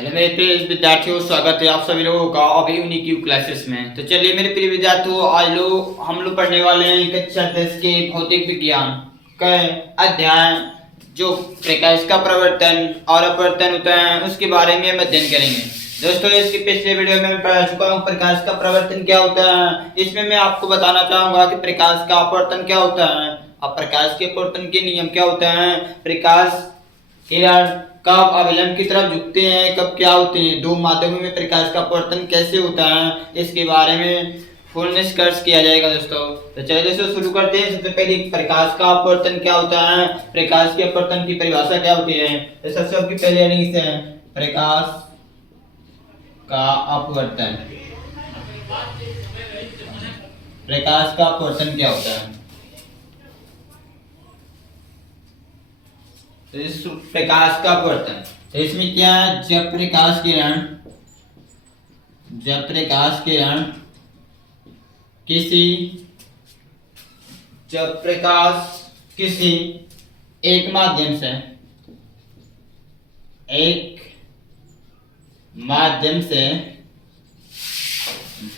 Hello मेरे प्रिय विद्यार्थियों, स्वागत है आप सभी लोगों का अभी उन्हीं की क्लासेस में। तो चलिए मेरे प्रिय विद्यार्थियों, आज हम लोग पढ़ने वाले हैं कक्षा 10 के भौतिक विज्ञान का अध्याय जो प्रकाश का प्रवर्तन और अपवर्तन होता है उसके बारे में हम अध्ययन करेंगे। दोस्तों, इसके पिछले वीडियो में मैं पढ़ा चुका हूँ प्रकाश का प्रवर्तन क्या होता है। इसमें मैं आपको बताना चाहूंगा कि प्रकाश का अपवर्तन क्या होता है और प्रकाश के अपवर्तन के नियम क्या होते हैं। प्रकाश किरण कब अवलंब की तरफ झुकते हैं, कब क्या होते हैं, दो माध्यमों में प्रकाश का अपवर्तन कैसे होता है, इसके बारे में फुल निष्कर्ष किया जाएगा दोस्तों। तो चलिए दोस्तों शुरू करते हैं। सबसे पहले प्रकाश का अपवर्तन क्या होता है, प्रकाश के अपवर्तन की परिभाषा क्या होती है। तो सबसे पहले यानी से प्रकाश का अपवर्तन, प्रकाश का अपवर्तन क्या होता है। तो इस प्रकाश का अपवर्तन, तो इसमें क्या है, जब प्रकाश किरण किसी एक माध्यम से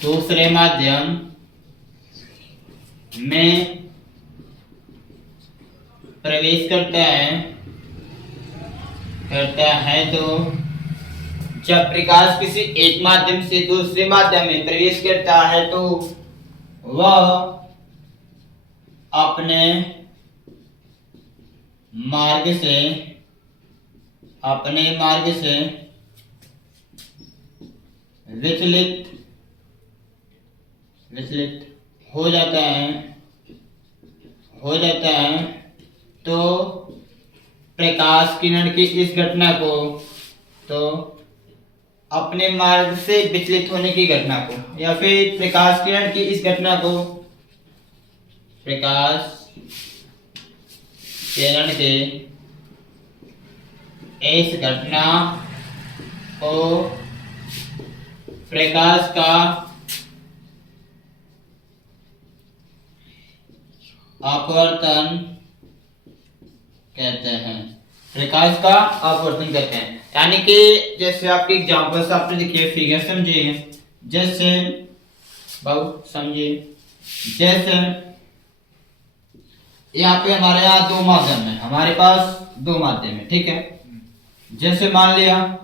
दूसरे माध्यम में प्रवेश करता है तो जब प्रकाश किसी एक माध्यम से दूसरे माध्यम में प्रवेश करता है तो वह अपने मार्ग से विचलित हो जाता है। तो प्रकाश किरण की इस घटना को, तो अपने मार्ग से विचलित होने की घटना को, या फिर प्रकाश किरण की इस घटना को, प्रकाश किरण के इस घटना को प्रकाश का अपवर्तन कहते हैं। प्रकाश का अपवर्तन कहते हैं, यानी कि जैसे आपके एग्जांपल्स आपने लिखे, फिगर समझिए। जैसे बहुत समझिए, जैसे यहाँ पे हमारे यहाँ दो माध्यम है, हमारे पास दो माध्यम है, ठीक है। जैसे मान लिया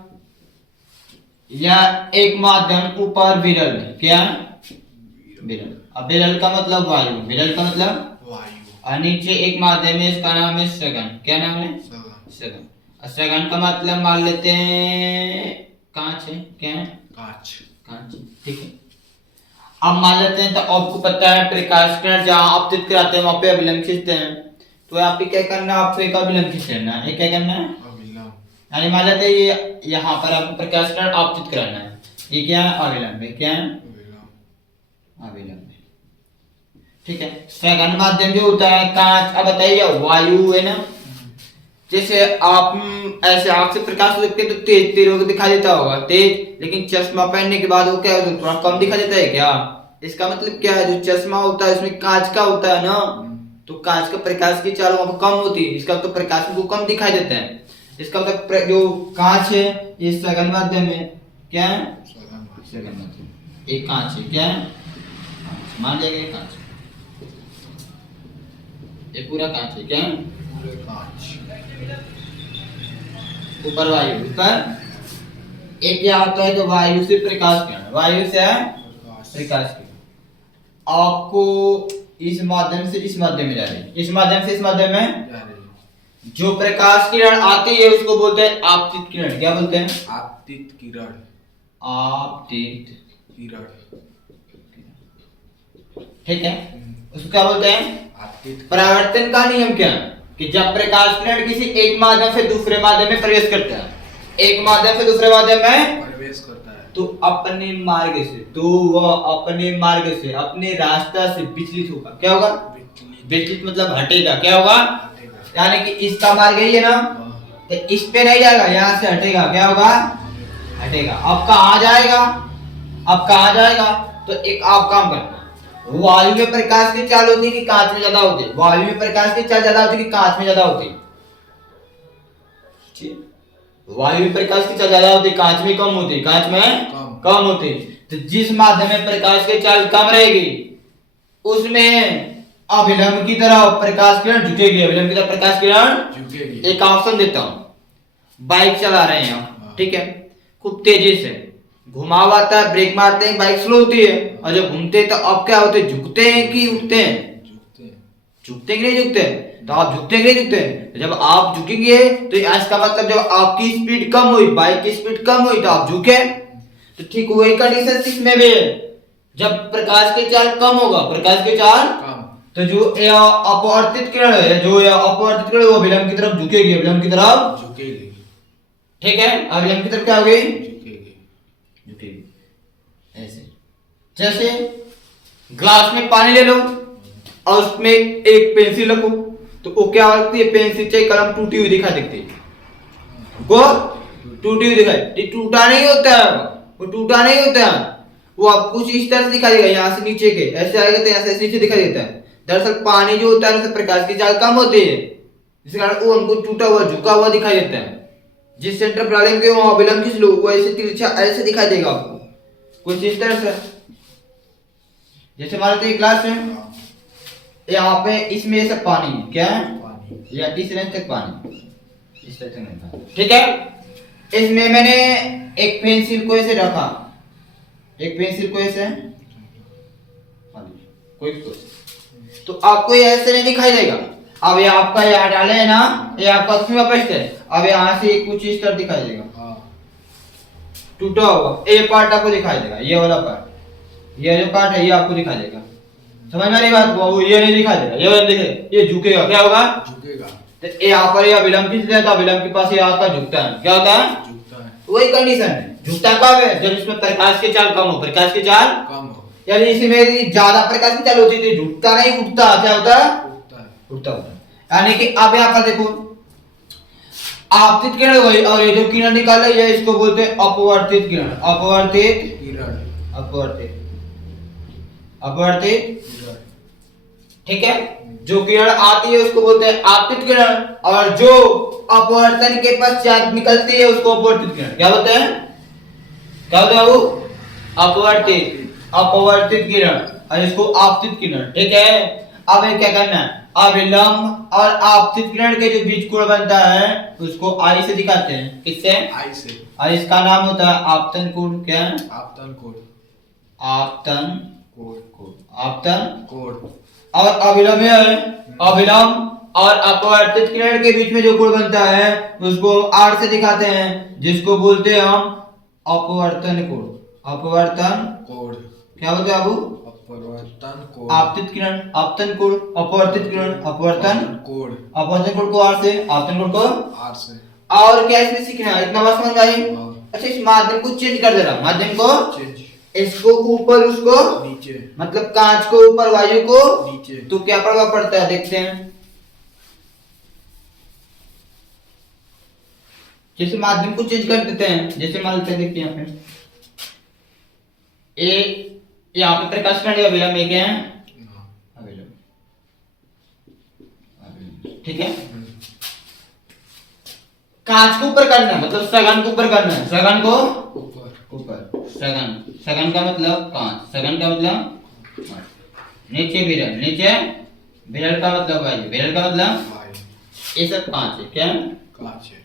या एक माध्यम ऊपर विरल है, क्या विरल, अब विरल का मतलब वायु, विरल का मतलब और नीचे एक माध्यम है, इसका नाम है सघन। क्या नाम है? सघन। सघन का मतलब मान लेते हैं कांच है, क्या है? कांच, ठीक है। अब मान लेते हैं, तो आपको पता है प्रकाश किरण जहाँ आपतित कराते हैं वहां पे अभिलंब खींचते हैं। तो आप क्या करना है, आपको एक अभिलंब खींच लेना है। क्या करना है? यानी मान लेते हैं ये यहाँ पर आपको प्रकाश किरण आपतित कराना है, ये क्या है? अभिलंब है। क्या है? अभिलंब, ठीक है। सघन माध्यम जो होता है कांच, अब बताइए वायु है ना। जैसे आप ऐसे आंख से प्रकाश देखते तो तेज तेज दिखाई देता होगा, तेज, लेकिन चश्मा पहनने के बाद वो क्या होता है, थोड़ा कम दिखाई देता है। क्या इसका मतलब क्या है, जो चश्मा होता है उसमें कांच का होता है ना, तो कांच का प्रकाश की चाल वहां कम होती है, इसका तो प्रकाश को कम दिखाई देता है। इसका मतलब जो कांच है ये सघन माध्यम है। क्या है? सघन माध्यम, एक कांच है। क्या है? मान लिया गया कांच, ये पूरा कांच है। क्या है? पूरे कांच, ऊपर वायु, ऊपर एक क्या होता है, तो वायु से प्रकाश किरण, वायु से प्रकाश किरण आपको इस माध्यम से इस माध्यम में जा रही है, इस माध्यम से इस माध्यम में जा रही है। जो प्रकाश किरण आती है उसको बोलते हैं आपतित किरण। क्या बोलते हैं? आपतित किरण, आपतित किरण, ठीक है। उसको क्या बोलते हैं? परावर्तन का नियम क्या है कि जब प्रकाश किरण किसी एक माध्यम से दूसरे माध्यम में प्रवेश करता है, एक माध्यम से दूसरे माध्यम में प्रवेश करता है, तो अपने मार्ग से, तो वह अपने मार्ग से, अपने रास्ता से विचलित होगा। क्या होगा? विचलित मतलब हटेगा। क्या होगा? यानी कि इसका मार्ग यही है ना, तो इस पे नहीं जाएगा, यहाँ से हटेगा। क्या होगा? हटेगा। अब कहाँ जाएगा? अब कहाँ जाएगा? तो एक आप काम करना, वायु में प्रकाश की चाल होती है कि कांच में ज्यादा होती है? वायु में प्रकाश की चाल ज्यादा होती है कि कांच में ज्यादा होती है? वायु में प्रकाश की चाल ज्यादा होती है, कांच में कम होती है, कांच में कम होती है। तो जिस माध्यम में प्रकाश की चाल कम रहेगी उसमें अभिलंब की तरफ प्रकाश किरण झुकेगी, अभिलंब की तरफ प्रकाश किरण झुकेगी। एक ऑप्शन देता हूं, बाइक चला रहे हैं हम, ठीक है, खूब तेजी से घुमाव आता है, ब्रेक मारते हैं, बाइक स्लो होती है, और जब घूमते हैं तो अब क्या होते हैं, झुकते हैं कि उठते हैं? झुकते कि नहीं झुकते? तो आप झुकते कि नहीं झुकते? जब आप झुकेंगे तो इसका मतलब जब आपकी स्पीड कम हुई, बाइक की स्पीड कम हुई तो आप झुके। तो ठीक वही कंडीशन इसमें भी है, जब प्रकाश की चाल कम होगा, प्रकाश की चाल तो जो अपवर्तित किरण है, जो अपवर्तित किरण वो अभिलंब की तरफ झुकेगी, अभिलंब की तरफ झुकेगी, ठीक है, अभिलंब की तरफ क्या होगी? झुकेगी। ऐसे जैसे ग्लास में पानी ले लो और उसमें एक पेंसिल रखो तो वो क्या होती है, पेंसिल चाहे कलम टूटी हुई दिखाई देती है, वो टूटी हुई दिखाई, टूटा नहीं होता है, वो टूटा नहीं होता है, वो आप कुछ इस तरह से दिखाई देगा, यहाँ से नीचे के ऐसे आएगा तो ऐसे नीचे दिखाई देता है। दरअसल पानी जो होता है उससे प्रकाश की चाल कम होती है, इस कारण वो हमको टूटा हुआ झुका हुआ दिखाई देता है। जिस सेंटर पर डालेंगे वहां अभिलंब खींच लो, वो ऐसे तिरछा ऐसे दिखाई देगा आपको कुछ इस तरह से। जैसे हमारे तो एक ग्लास है, यहाँ पे इसमें सब पानी है, क्या है पानी, या इस रेंज तक पानी, इस तरह नहीं, ठीक है। इसमें मैंने एक पेंसिल को ऐसे रखा, एक पेंसिल को ऐसे कोई तो आपको ये ऐसे नहीं दिखाई देगा। अब ये आपका यहाँ डाले है ना, ये आपका उसमें वापस है, अब यहाँ से कुछ इस तरह दिखाई देगा, टूटा हुआ ये पार्ट आपको दिखाई देगा, ये वाला पार्ट, ये जो पार्ट है ये आपको दिखाई देगा, समझ में आ रही बात? वो ये नहीं दिखाई देगा, ये वाला देखे, ये झुकेगा, क्या होगा? झुकेगा। तो यहाँ पर ये अभिलंब खींच लिया तो अभिलंब के पास ये आपका झुकता है, क्या होता है? झुकता है। वही कंडीशन है, झुकता कब है? जब इसमें प्रकाश की चाल कम हो, प्रकाश की चाल कम हो, यानी इसमें ज्यादा प्रकाश की चाल होती है तो झुकता नहीं, उठता, क्या होता है? उठता होता है। यानी कि अब यहाँ पर देखो आपतित किरण वही, और ये जो किरण निकाल रही है इसको बोलते हैं अपवर्तित किरण, अपवर्तित किरण, अपवर्तित, अपवर्तित, ठीक है। जो किरण आती है उसको बोलते हैं आपतित किरण, और जो अपवर्तन के पश्चात निकलती है उसको अपवर्तित किरण, क्या बोलते हैं? क्या होता है वो? अपवर्तित, अपवर्तित किरण, और इसको आपतित किरण, ठीक है। अब ये क्या करना है, अभिलंब और आपतित किरण के जो बीच कोण बनता है उसको आई से दिखाते हैं, किससे? आई से। और इसका नाम होता है आपतन कोण, क्या है? आपतन कोण, आपतन कोण, आपतन कोण। और अभिलंब है, अभिलंब और अपवर्तित किरण के बीच में जो कोण बनता है उसको आर से दिखाते हैं, जिसको बोलते हैं हम अपवर्तन कोण, अपवर्तन कोण, क्या बोलते हैं बाबू? अपवर्तन कोण, आपतित किरण, आपतन कोण, अपवर्तित किरण, अपवर्तन कोण, अपवर्तन कोण को आर से, आपतन कोण को आर से। और क्या इसमें सीखना है, इतना बात समझ आई? अच्छा, इस माध्यम को चेंज कर दे रहा, माध्यम को चेंज, इसको ऊपर उसको नीचे, मतलब कांच को ऊपर वायु को नीचे, तो क्या प्रभाव पड़ता है देखते हैं। जैसे माध्यम को चेंज कर देते हैं, जैसे मान लेते हैं, देखते हैं यहाँ पे यहाँ पे प्रकाश किरण अभिलंब एक है, अभिलंब, ठीक है। कांच को ऊपर करना है, मतलब सघन को ऊपर करना है, सघन को ऊपर, सघन, सघन का मतलब कांच, सघन का मतलब नीचे विरल, नीचे विरल का मतलब वायु, विरल का मतलब ये सब कांच है, क्या कांच है,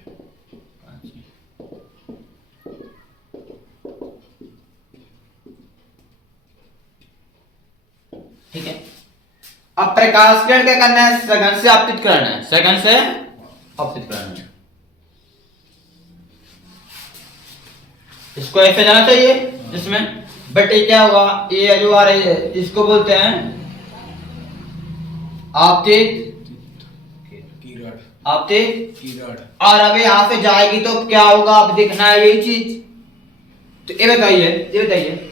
ठीक है। अब प्रकाश किरण क्या करना है, सघन से आपतित करना है, सघन से आपतित करना है, इसको ऐसे जाना चाहिए इसमें, बट ये क्या होगा, ये जो आ रही है इसको बोलते हैं आपतित किरण, आपतित किरण। और अब यहाँ से जाएगी तो क्या होगा, अब देखना है यही चीज, तो ये बताइए, ये बताइए।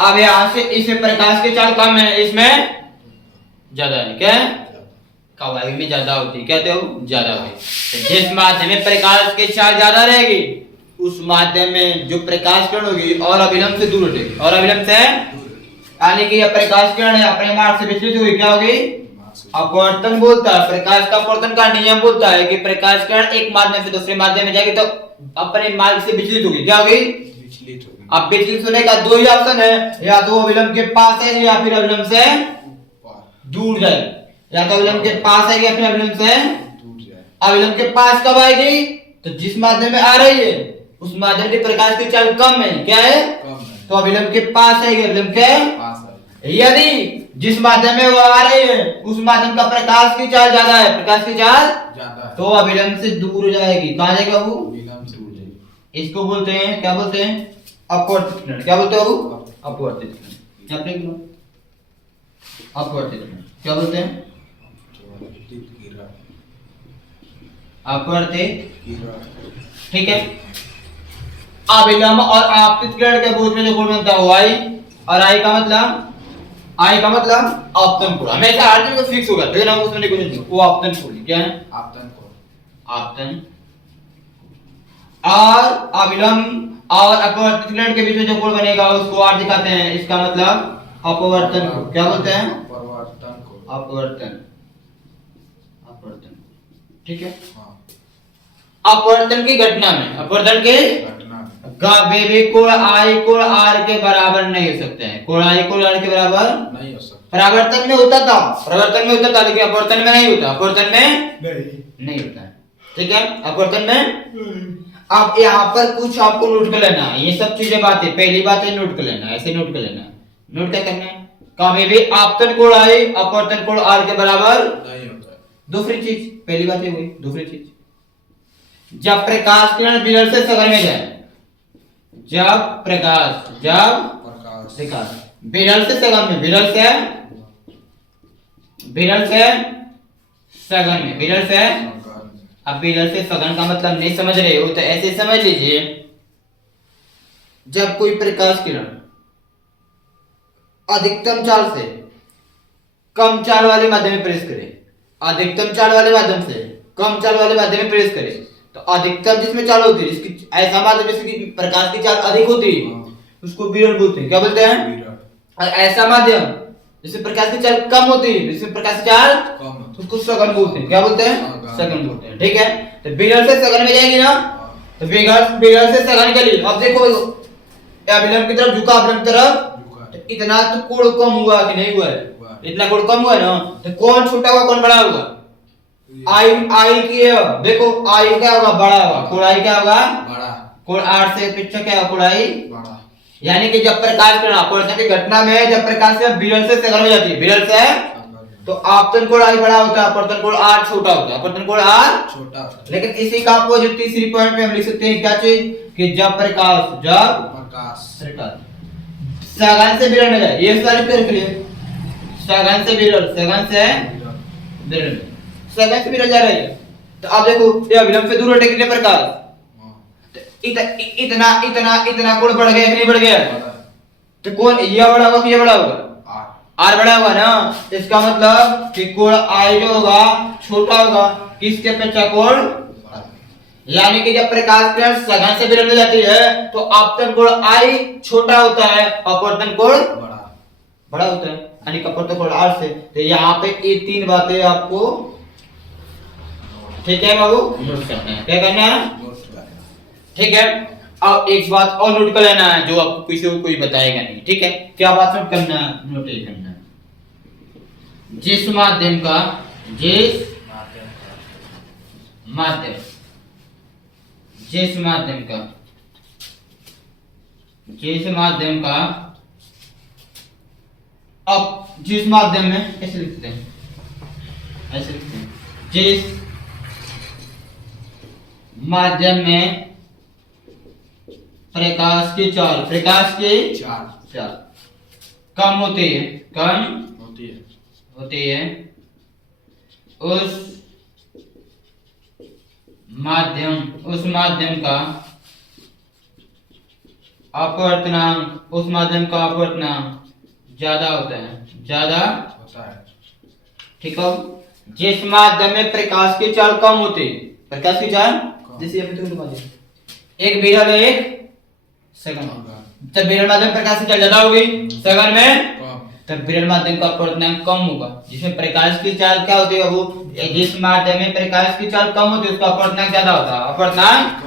अब यहाँ से इसमें प्रकाश की चाल कम है, इसमें ज्यादा है, क्या कवाई में ज्यादा होती है, कहते हो ज्यादा होती है। जिस माध्यम में प्रकाश की चाल ज्यादा रहेगी उस माध्यम में जो प्रकाश किरण होगी और अभिलंब से दूर हटेगी, और अभिलंब से, यानी कि यह प्रकाश किरण है अपने मार्ग से विचलित हुई, क्या होगी? अपवर्तन बोलता है, प्रकाश का अपवर्तन का नियम बोलता है कि प्रकाश किरण एक माध्यम से दूसरे माध्यम में जाएगी तो अपने मार्ग से विचलित होगी। क्या होगी? विचलित होगी। अब विचलित होने का दो ही ऑप्शन है, या तो अविलंब के पास है या फिर अविलंब से दूर जाए। या तो अविलंब के पास है या फिर अविलंब से दूर जाए। अविलंब के पास कब आएगी? तो जिस माध्यम में आ रही है उस माध्यम की प्रकाश की चाल कम है। क्या है? कम है। तो अविलंब के पास आएगी, अविलंब के पास है। यदि जिस माध्यम में वो आ रही है उस माध्यम का प्रकाश की चाल ज्यादा है, प्रकाश की चाल ज्यादा है, तो अविलंब से दूर जाएगी। कहां जाएगा वो? विलंब से दूर जाएगी। इसको बोलते हैं, क्या बोलते हैं? अपवर्तित किरण। क्या बोलते हैं वो? अपवर्तित किरण। क्या लिख लो? अपवर्तित किरण। क्या बोलते हैं? अपवर्तित किरण। ठीक है। अविलंब और आपतित किरण के बीच में जो कोण बनता है वो आई, और आई का मतलब आपतन कोण। हमेशा हर जगह फिक्स होगा, लेकिन हम उसमें कुछ नहीं, वो आपतन कोण। क्या है? आपतन कोण। आपतन। और अविलंब और अपवर्तित किरण के बीच में जो कोण बनेगा उसको आर दिखाते हैं, इसका मतलब अपवर्तन कोण। क्या बोलते हैं? अपवर्तन कोण। अपवर्तन। अपवर्तन। ठीक है। हाँ। अपवर्तन की घटना में, अपवर्तन के घटना में बेबी कोण आई कोण आर के बराबर नहीं हो सकते हैं। कोण आई कोण आर के बराबर नहीं हो सकता। परावर्तन में होता था, परावर्तन में होता था, लेकिन अपवर्तन में नहीं होता। अपवर्तन में नहीं होता है। ठीक है। अपवर्तन में अब यहाँ पर कुछ आपको नोट कर लेना है, ये सब चीजें बातें, पहली बात है नोट कर लेना, ऐसे नोट कर लेना। नोट क्या करना है? कभी भी आपतन कोण आई अपवर्तन कोण आर के बराबर नहीं होता है। दूसरी चीज, पहली बात है वही, दूसरी चीज जब प्रकाश किरण विरल से सघन में जाए, जब प्रकाश विरल से सघन में, विरल से सघन में, विरल से, अब विरल से सघन का मतलब नहीं समझ रहे हो तो ऐसे समझ लीजिए, जब कोई प्रकाश किरण अधिकतम चाल से कम चाल वाले माध्यम में प्रवेश करे, अधिकतम चाल वाले माध्यम से कम चाल वाले माध्यम में प्रवेश करे, तो अधिकतम जिसमें चाल होती है, जिसकी ऐसा माध्यम जिसकी प्रकाश की चाल अधिक होती है उसको विरल बोलते हैं। क्या बोलते हैं? और ऐसा माध्यम जिसमें प्रकाश की चाल कम होती है, जिसमें प्रकाश की चाल उसको सघन बोलते हैं। क्या बोलते हैं? सघन बोलते हैं। ठीक है। तो विरल से सघन में जाएगी ना, तो विरल से सघन के लिए अब देखो अविलंब की तरफ झुका, अविलंब की तरफ इतना तो कोण कम हुआ कि नहीं हुआ है? इतना कोण कम हुआ है ना, तो कौन छोटा हुआ कौन बड़ा होगा? आई की देखो आई क्या होगा? बड़ा होगा। कोण आई क्या होगा? बड़ा। कोण आर से अपेक्षा क्या होगा? कोण आई बड़ा। यानी कि जब प्रकाश किरण अपवर्तन की घटना में जब प्रकाश किरण विरल से सघन हो जाती है, विरल से तो आपतन कोण आई बड़ा होता है, अपवर्तन कोण आर छोटा होता है। अपवर्तन कोण आर छोटा होता है। लेकिन इसी का अपोजिट तीसरी पॉइंट में हम लिख सकते हैं क्या चीज? कि जब प्रकाश सघन से विरल में जाए, ये सारी पेड़ के लिए सघन से विरल, सघन से विरल, सघन से विरल जा रही है, तो अब देखो ये अविलंब से दूर हटे कितने प्रकाश, इतना इतना इतना कोण बढ़ गया कि नहीं बढ़ गया? तो कौन ये बड़ा होगा कि ये बड़ा होगा? आर बड़ा होगा ना। इसका मतलब कि कोण आई जो होगा छोटा होगा किसके अपेक्षा? कोण, यानी कि जब प्रकाश किरण सघन से विरल में जाती है तो आपतन कोण आई छोटा होता है, अपवर्तन कोण बड़ा होता है, यानी कि अपवर्तन कोण आर से। तो यहाँ पे ये तीन बातें आपको, ठीक है बाबू, नोट करना है। क्या करना है? ठीक है। अब एक बात और नोट कर लेना है जो आपको किसी को कोई बताएगा नहीं। ठीक है। क्या बात नोट करना है? नोट ये करना है, जिस माध्यम का अब जिस माध्यम में ऐसे लिखते हैं, जिस माध्यम में प्रकाश की चाल कम होती है उस माध्यम का अपवर्तनांक ज्यादा होता है। ठीक है। जिस माध्यम में प्रकाश की चाल कम होती है, प्रकाश की चाल जैसे एक विरल एक सघन, जब विरल माध्यम प्रकाश की चाल ज्यादा होगी, सघन में तब विरल माध्यम का अपवर्तनांक कम होगा। जिसमें प्रकाश की चाल क्या होती है बाबू, जिस माध्यम में प्रकाश की चाल कम होती है उसका अपवर्तनांक ज्यादा होता है। अपवर्तनांक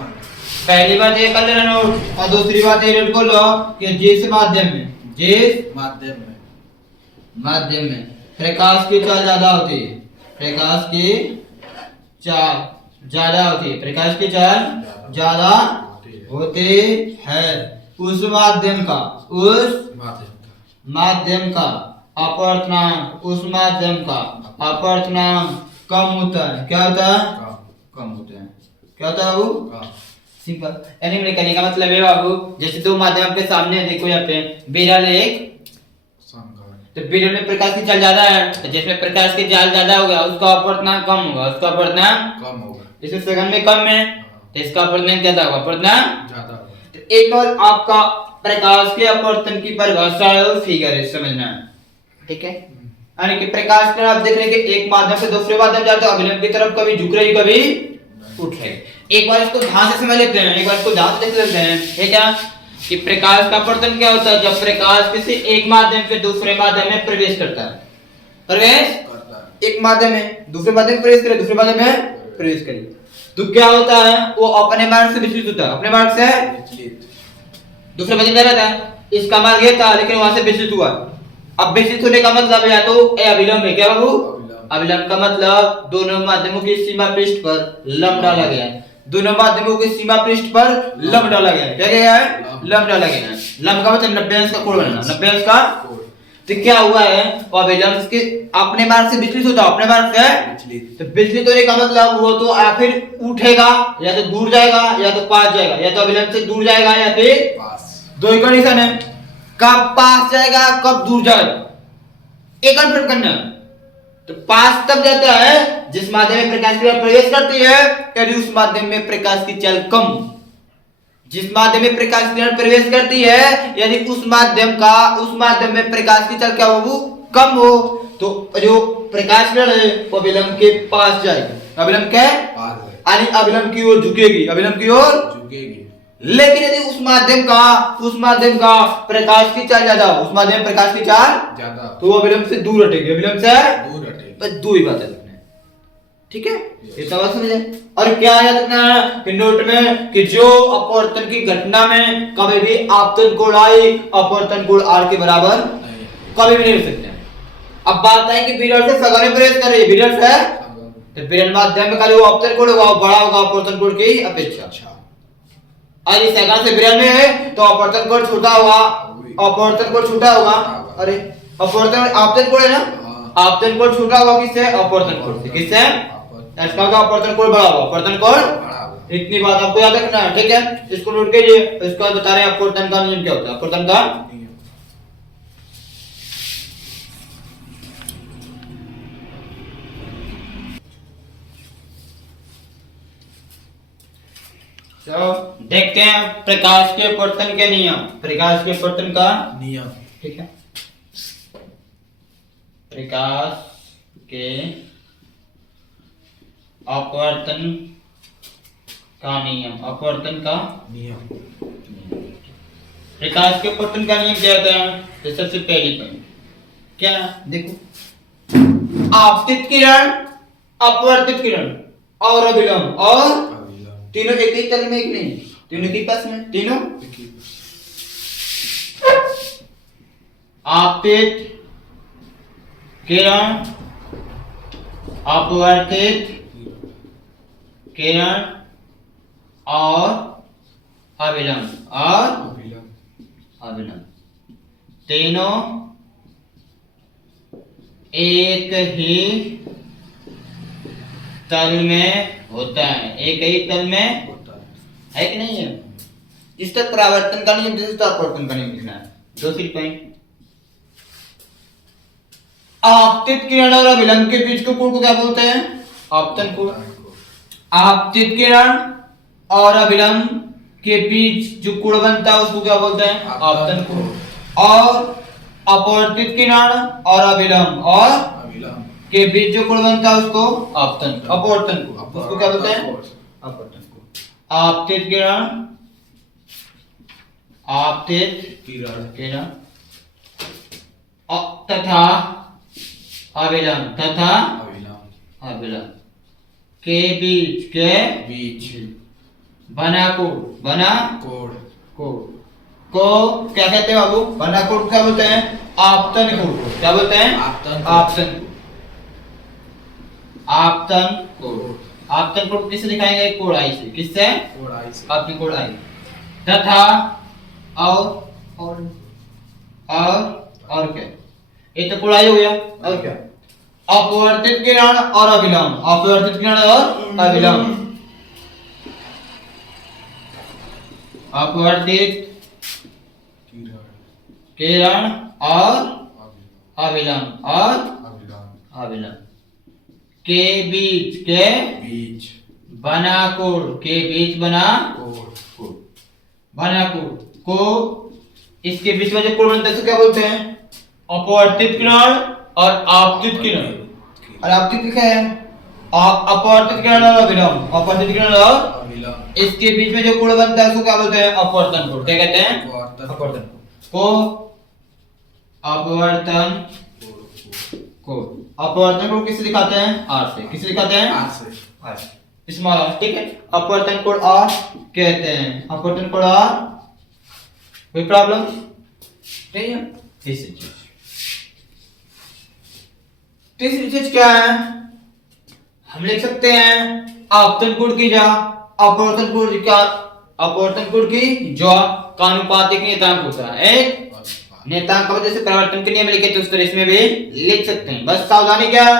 पहली बात ये कर लेना नोट, और दूसरी बात ये नोट कर लो कि जिस माध्यम में प्रकाश की चाल ज्यादा होती है, प्रकाश की चाल ज्यादा होती है, प्रकाश की चाल ज्यादा होती है, उस माध्यम का अपवर्तनांक, उस माध्यम का अपवर्तनांक कम होता है। क्या होता है? कम होता है। क्या होता है बाबू? सिंपल। यानी मेरे कहने का मतलब है बाबू, जैसे दो माध्यम आपके सामने देखो, यहाँ पे विरल एक, तो विरल में प्रकाश की चाल ज्यादा है, तो जिसमें प्रकाश की चाल ज्यादा होगा उसका अपवर्तनांक कम होगा, उसका अपवर्तनांक कम होगा। जैसे सेकंड में कम है तो इसका अपवर्तनांक ज्यादा होगा, अपवर्तनांक ज्यादा होगा। तो एक और आपका प्रकाश के अपवर्तन की परिभाषा और फिगर है, समझना है, ठीक है? यानी कि प्रकाश की आप देख रहे हैं कि एक माध्यम से दूसरे माध्यम जाता है, अभिलंब की तरफ कभी झुक रही कभी उठ रही। एक बार इसको ध्यान से समझ लेते हैं, एक बार इसको ध्यान से देख लेते हैं, है क्या कि प्रकाश का अपवर्तन क्या होता है? जब प्रकाश किसी एक माध्यम से दूसरे माध्यम में प्रवेश करता है, एक माध्यम में दूसरे माध्यम में प्रवेश करे, दूसरे माध्यम में प्रवेश करे, तो क्या होता है? वो अपने मार्ग से विचलित होता है, अपने मार्ग से दूसरे माध्यम में रहता है, इसका मार्ग ये था लेकिन वहां से विचलित हुआ। अब विचलित होने का मतलब या तो अविलंब है, क्या बाबू? अविलंब का मतलब दोनों माध्यमों की सीमा पृष्ठ पर लंब डाला गया है, दोनों माध्यमों की सीमा पृष्ठ पर लंब डाला गया है। क्या गया है? लंब डाला गया है। लंब का मतलब 90 अंश का कोण बनाना, 90 अंश का। तो क्या हुआ है? अविलंब के अपने मार्ग से विचलित होता है, अपने मार्ग से विचलित, तो विचलित होने का मतलब वो तो या फिर उठेगा या तो दूर जाएगा या तो पास जाएगा, या तो अविलंब से दूर जाएगा या फिर पास। दो ही कंडीशन है, कब पास जाएगा कब दूर जाएगा, एक कन्फर्म करना। तो पास तब जाता है जिस माध्यम में प्रकाश की किरण प्रवेश करती है, यदि उस माध्यम में प्रकाश की चाल कम, जिस माध्यम में प्रकाश की किरण प्रवेश करती है यदि उस माध्यम में प्रकाश की चाल क्या हो, कम हो, तो जो प्रकाश किरण है वो अविलंब के पास जाएगी, अविलंब के पास, यानी अविलंब की ओर झुकेगी, अविलंब की ओर झुकेगी। लेकिन यदि उस माध्यम का प्रकाश की चाल ज्यादा हो, उस माध्यम में प्रकाश की चाल ज्यादा, तो वो अविलंब से दूर हटेगी, अविलंब से दूर हटेगी। बस दो ही बातें लिखना है, ठीक है? ये सब बात समझे। और क्या याद रखना है कि नोट में कि जो अपवर्तन की घटना में कभी भी आपतन कोण आई, अपवर्तन कोण r के बराबर कभी भी नहीं हो सकते। अब बात है कि विरल से सघन में प्रवेश कर रही है, विरल से, तो विरल माध्यम में का जो अपवर्तन कोण होगा बड़ा होगा अपवर्तन कोण की अपेक्षा। और इस सघन से विरल में है तो अपवर्तन कोण छोटा होगा, अपवर्तन कोण छोटा होगा। अरे अपवर्तन आपतन कोण है ना, आपतन कोण छोटा होगा किससे? अपवर्तन कोण से। किससे? इसका मतलब अपवर्तन कोण बड़ा होगा, अपवर्तन कोण। इतनी बात आपको याद रखना है, ठीक है? इसको नोट कीजिए। इसके बाद बता रहे हैं अपवर्तन का नियम क्या होता है, अपवर्तन का नियम। तो देखते हैं प्रकाश के अपवर्तन के नियम, प्रकाश के अपवर्तन का नियम, ठीक है? प्रकाश के अपवर्तन का नियम, अपवर्तन का नियम। प्रकाश के अपवर्तन का नियम क्या होता है? तो सबसे पहली पॉइंट क्या देखो, आपतित किरण, अपवर्तित किरण और अभिलंब, और तीनों एक ही तल में, एक नहीं, तीनों के पास में, तीनों आपतित किरण, अपवर्तित किरण और अविलंब, तीनों एक ही तल में होता है, एक ही तल में होता है कि नहीं है? इस तक परावर्तन का नियम, जिस तक अपवर्तन का नियम लिखना है। दूसरी पॉइंट, आपतित किरण और अभिलंब के बीच के कोण को क्या बोलते हैं? आपतन कोण। आपतित किरण और अभिलंब के बीच जो कोण बनता है उसको क्या बोलते हैं? आपतन कोण। और अपवर्तित किरण और अभिलंब के बीच जो कोण बनता है उसको अपवर्तन कोण, उसको क्या बोलते हैं? अपवर्तन कोण। आपतित किरण, आपतित किरण तथा अविलंब तथा अविलंब अविलंब के बीच के बीच बना कोड बना कोड कोड को क्या कहते हैं बाबू? बना कोड क्या बोलते हैं? आपतन कोड। क्या बोलते हैं? आपतन आपतन आपतन कोड। आपतन कोड किससे दिखाएंगे? कोड आई से। किससे? कोड आई से। आपकी कोड आई तथा और क्या? ये तो कोड आई हो गया। और क्या? अपवर्तित किरण और अविलंब। अपवर्तित किरण और अविलंब। अपवर्तित किरण और अविलंब अविलंब के बीच के बीच बना कोड के बीच बना कोड बना कोड को इसके बीच में जो कोड बनता है तो क्या बोलते हैं? अपवर्तित किरण और आपतित किरण। और आपतित क्या है? अपवर्तित किरण और अविलंब। अपवर्तित किरण और अविलंब इसके बीच में जो कोड बनता है उसको क्या बोलते हैं? अपवर्तन कोड। क्या कहते हैं? अपवर्तन को अपवर्तन कोड। अपवर्तन कोड किससे दिखाते हैं? आर से। किससे दिखाते हैं? आर से। Small R. ठीक है। अपवर्तन कोड आर कहते हैं। अपवर्तन कोड आर। कोई प्रॉब्लम नहीं है? तीसरी चीज क्या है? हम लिख सकते हैं आपतन कोड की जा अपवर्तन कोड का अपवर्तन कोड की जो कानुपातिक नियतांक होता है। एक नियतांक का जैसे परिवर्तन के नियम लिखे थे उस तरह इसमें भी लिख सकते हैं। बस सावधानी क्या है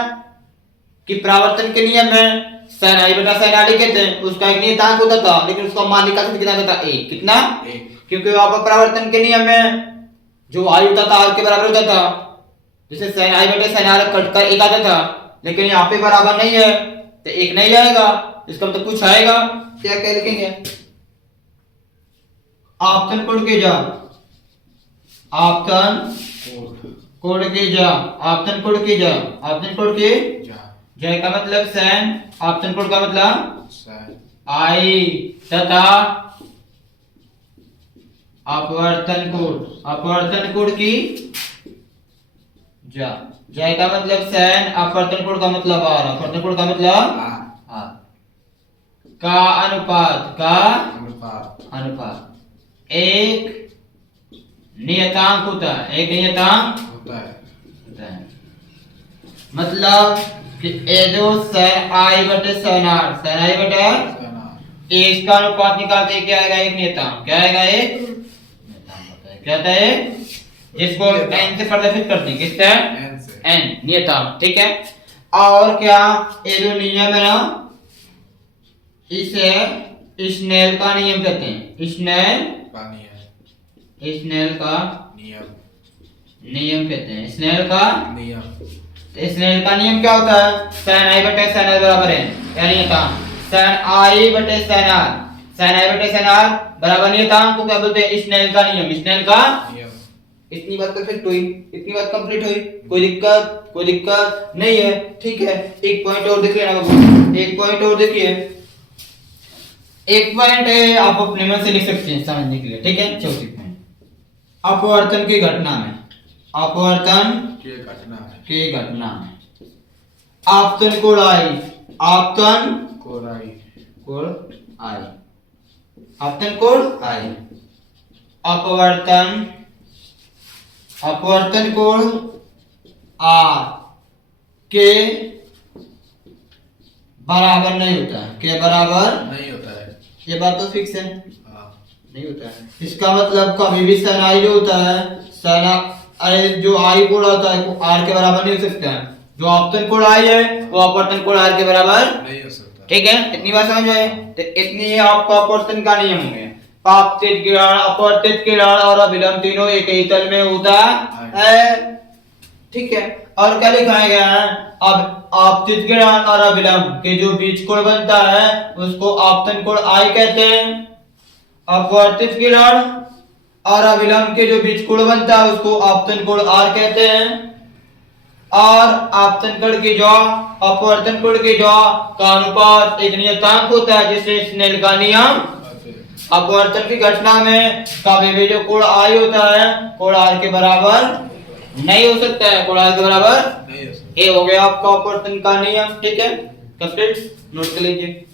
कि परिवर्तन के नियम में sin i बटा sin r लिखे थे उसका एक नियतांक होता था लेकिन उसका मान निकाल सकते कितना था? 1। कितना? 1। क्योंकि वहां पर परिवर्तन के नियम में जो i होता था r के बराबर होता था। जैसे sin i बटे sin r कटकर 1 आता था लेकिन यहाँ पे बराबर नहीं है तो 1 नहीं आएगा। इसका मतलब कुछ आएगा। क्या क्या लिखेंगे? आपतन कोड के जा आपतन कोड के जा आपतन कोड के जा आपतन कोड के जा का मतलब sin। आपतन कोड का मतलब आई तथा अपवर्तन कोड की जा का मतलब sin। अपवर्तन कोड का मतलब r। अपवर्तन कोड का मतलब r का अनुपात एक नियतांक होता है। एक नियतांक होता है मतलब कि ए जो sin i बटे sin i बटे इसका अनुपात निकालते क्या आएगा? एक नियतांक। क्या आएगा? एक नियतांक होता है। क्या होता है? जिसको n से प्रदर्शित करते हैं। किससे? n से। n नियतांक। ठीक है। और क्या ये जो नियम है ना इसे स्नेल का नियम कहते हैं। स्नेल का नियम कहते हैं। स्नेल का नियम क्या होता है? sin i बटे sin r बराबर है यानी नियतांक sin i बटे sin r बराबर नियतांक को क्या बोलते हैं? स्नेल का नियम। स्नेल का नियम। इतनी बात परफेक्ट हुई। इतनी बात कंप्लीट हुई। कोई दिक्कत नहीं है। ठीक है। एक पॉइंट और देखिए ना बाबू। एक पॉइंट और देखिए। एक पॉइंट है आप अपने मन से लिख सकते हैं समझने के लिए। ठीक है। चौथी पॉइंट अपवर्तन की घटना में आपतन कोड आई अपवर्तन कोड आर के बराबर नहीं होता है। के बराबर नहीं होता है। ये बात तो फिक्स है। नहीं होता है। इसका मतलब कभी भी sin i जो होता है जो i कोड होता है वो r के बराबर नहीं हो सकता है। जो आपतन कोड i है वो अपवर्तन कोड r के बराबर नहीं हो सकता। ठीक है। इतनी बात समझ आए? तो इतनी आपका अपवर्तन का नियम हो गया। आपतित किरण अपवर्तित किरण और अविलंब तीनों एक ही तल में होता है। ठीक है। और क्या लिखा गया है? अब आपतित किरण और अविलंब के जो बीच कोण बनता है उसको आपतन कोण I कहते हैं। अपवर्तित किरण और अविलंब के जो बीच कोण बनता है उसको आपतन कोण R कहते हैं। और आपतन कोण की जो अपवर्तन कोण की जो का अनुपात एक नियतांक होता है जिसे स्नेल का नियम। अपवर्तन की घटना में कभी भी जो कोण I होता है कोण R के बराबर नहीं हो सकता है, कोणार्क के बराबर नहीं हो सकता। ए हो गया आपका अपवर्तन का नियम। ठीक है, तो फ्रेंड्स नोट कर लीजिए।